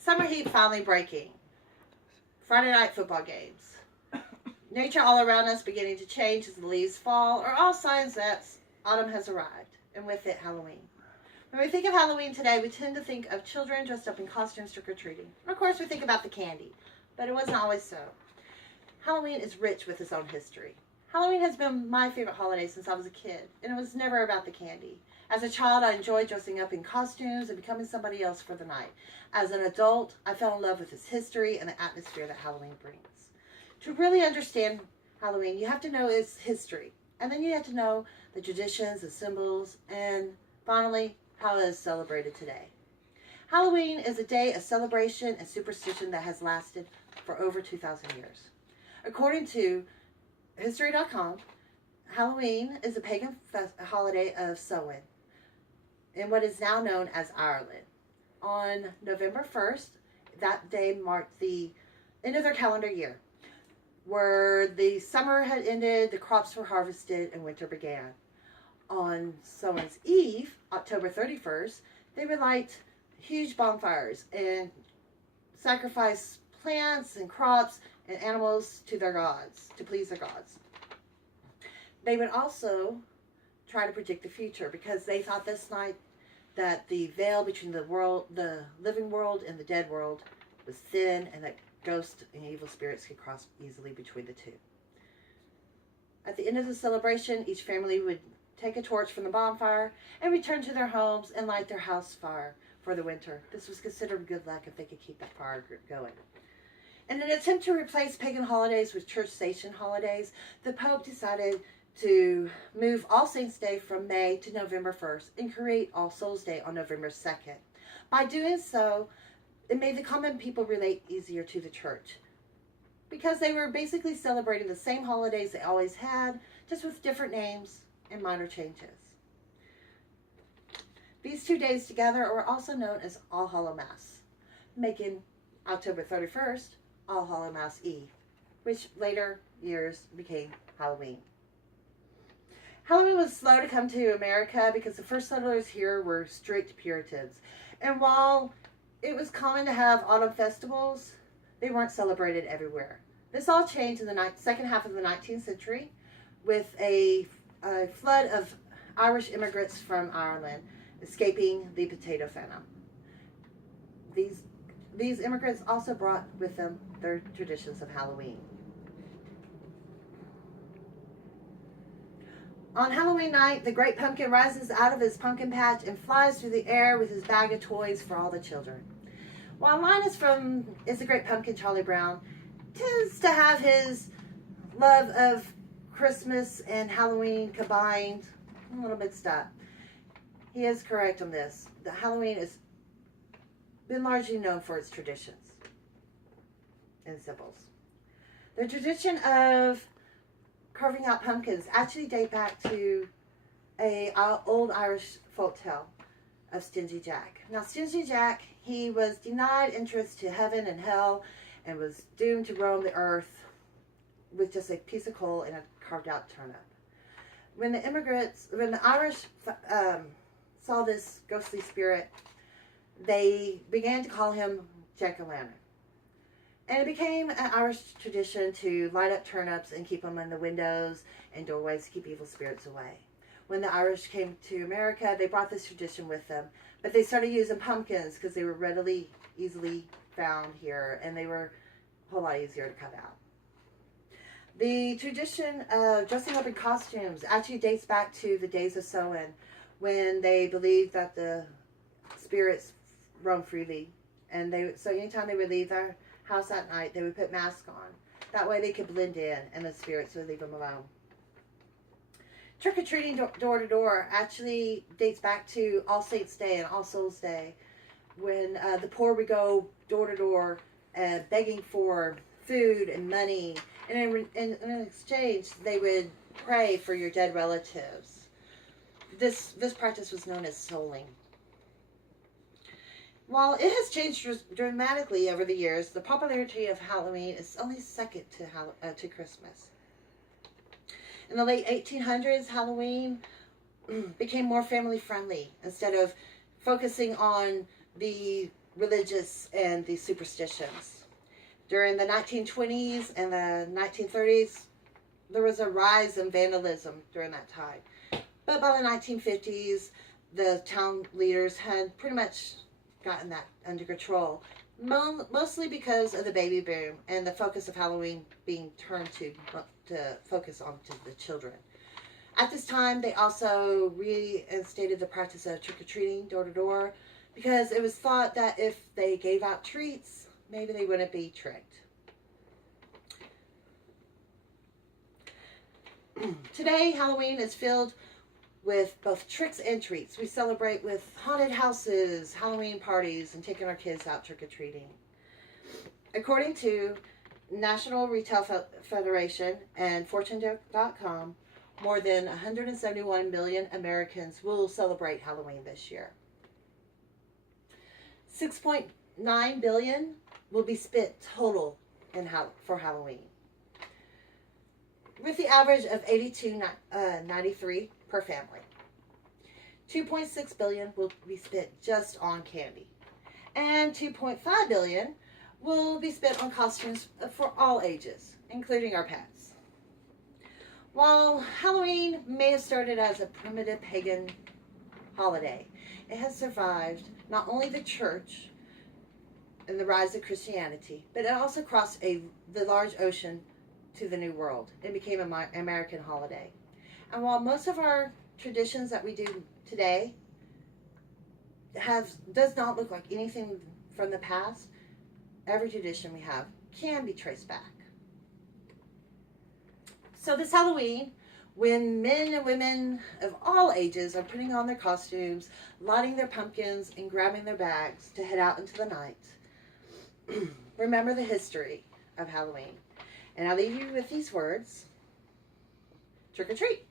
Summer heat finally breaking. Friday night football games. Nature all around us beginning to change as the leaves fall are all signs that autumn has arrived, and with it, Halloween. When we think of Halloween today, we tend to think of children dressed up in costumes trick-or-treating. And of course, we think about the candy, but it wasn't always so. Halloween is rich with its own history. Halloween has been my favorite holiday since I was a kid, and it was never about the candy. As a child, I enjoyed dressing up in costumes and becoming somebody else for the night. As an adult, I fell in love with its history and the atmosphere that Halloween brings. To really understand Halloween, you have to know its history, and then you have to know the traditions, the symbols, and finally, how it is celebrated today. Halloween is a day of celebration and superstition that has lasted for over 2,000 years. According to History.com, Halloween is a pagan holiday of Samhain in what is now known as Ireland. On November 1st, that day marked the end of their calendar year, where the summer had ended, the crops were harvested, and winter began. On Samhain's Eve, October 31st, they would light huge bonfires and sacrifice plants and crops and animals to their gods, to please their gods. They would also try to predict the future because they thought this night that the veil between the living world and the dead world was thin, and that ghosts and evil spirits could cross easily between the two. At the end of the celebration, each family would take a torch from the bonfire and return to their homes and light their house fire for the winter. This was considered good luck if they could keep that fire going. In an attempt to replace pagan holidays with church station holidays, the Pope decided to move All Saints' Day from May to November 1st and create All Souls' Day on November 2nd. By doing so, it made the common people relate easier to the church because they were basically celebrating the same holidays they always had, just with different names and minor changes. These 2 days together are also known as All Hallow Mass, making October 31st All Hallow Mass Eve, which later years became Halloween. Halloween was slow to come to America because the first settlers here were strict Puritans. And while it was common to have autumn festivals, they weren't celebrated everywhere. This all changed in the second half of the 19th century with a flood of Irish immigrants from Ireland escaping the potato famine. These immigrants also brought with them their traditions of Halloween. On Halloween night, the Great Pumpkin rises out of his pumpkin patch and flies through the air with his bag of toys for all the children. While Linus from Is the Great Pumpkin, Charlie Brown, tends to have his love of Christmas and Halloween combined, a little mixed up. He is correct on this. The Halloween has been largely known for its traditions and symbols. The tradition of carving out pumpkins actually date back to an old Irish folktale of Stingy Jack. Now, Stingy Jack, he was denied entrance to heaven and hell and was doomed to roam the earth with just a piece of coal and a carved out turnip. When the Irish saw this ghostly spirit, they began to call him Jack-o'-lantern. And it became an Irish tradition to light up turnips and keep them in the windows and doorways to keep evil spirits away. When the Irish came to America, they brought this tradition with them. But they started using pumpkins because they were easily found here, and they were a whole lot easier to cut out. The tradition of dressing up in costumes actually dates back to the days of Samhain, when they believed that the spirits roam freely. And so anytime they would leave their house at night, they would put masks on. That way they could blend in and the spirits would leave them alone. Trick-or-treating door to door actually dates back to All Saints' Day and All Souls' Day, when the poor would go door to door begging for food and money, and in exchange they would pray for your dead relatives. This practice was known as souling. While it has changed dramatically over the years, the popularity of Halloween is only second to Christmas. In the late 1800s, Halloween became more family friendly. Instead of focusing on the religious and the superstitions. During the 1920s and the 1930s, there was a rise in vandalism during that time. But by the 1950s, the town leaders had pretty much gotten that under control, mostly because of the baby boom and the focus of Halloween being turned to focus on to the children. At this time, they also reinstated the practice of trick-or-treating door to door because it was thought that if they gave out treats, maybe they wouldn't be tricked. Today, Halloween is filled with both tricks and treats. We celebrate with haunted houses, Halloween parties, and taking our kids out trick-or-treating. According to National Retail Federation and Fortune.com, more than 171 million Americans will celebrate Halloween this year. 6.9 billion will be spent total for Halloween, with the average of $82.93 per family. 2.6 billion will be spent just on candy, and 2.5 billion will be spent on costumes for all ages, including our pets. While Halloween may have started as a primitive pagan holiday, it has survived not only the church and the rise of Christianity, but it also crossed the large ocean to the New World and became an American holiday. And while most of our traditions that we do today does not look like anything from the past, every tradition we have can be traced back. So this Halloween, when men and women of all ages are putting on their costumes, lighting their pumpkins, and grabbing their bags to head out into the night, remember the history of Halloween. And I'll leave you with these words: trick or treat.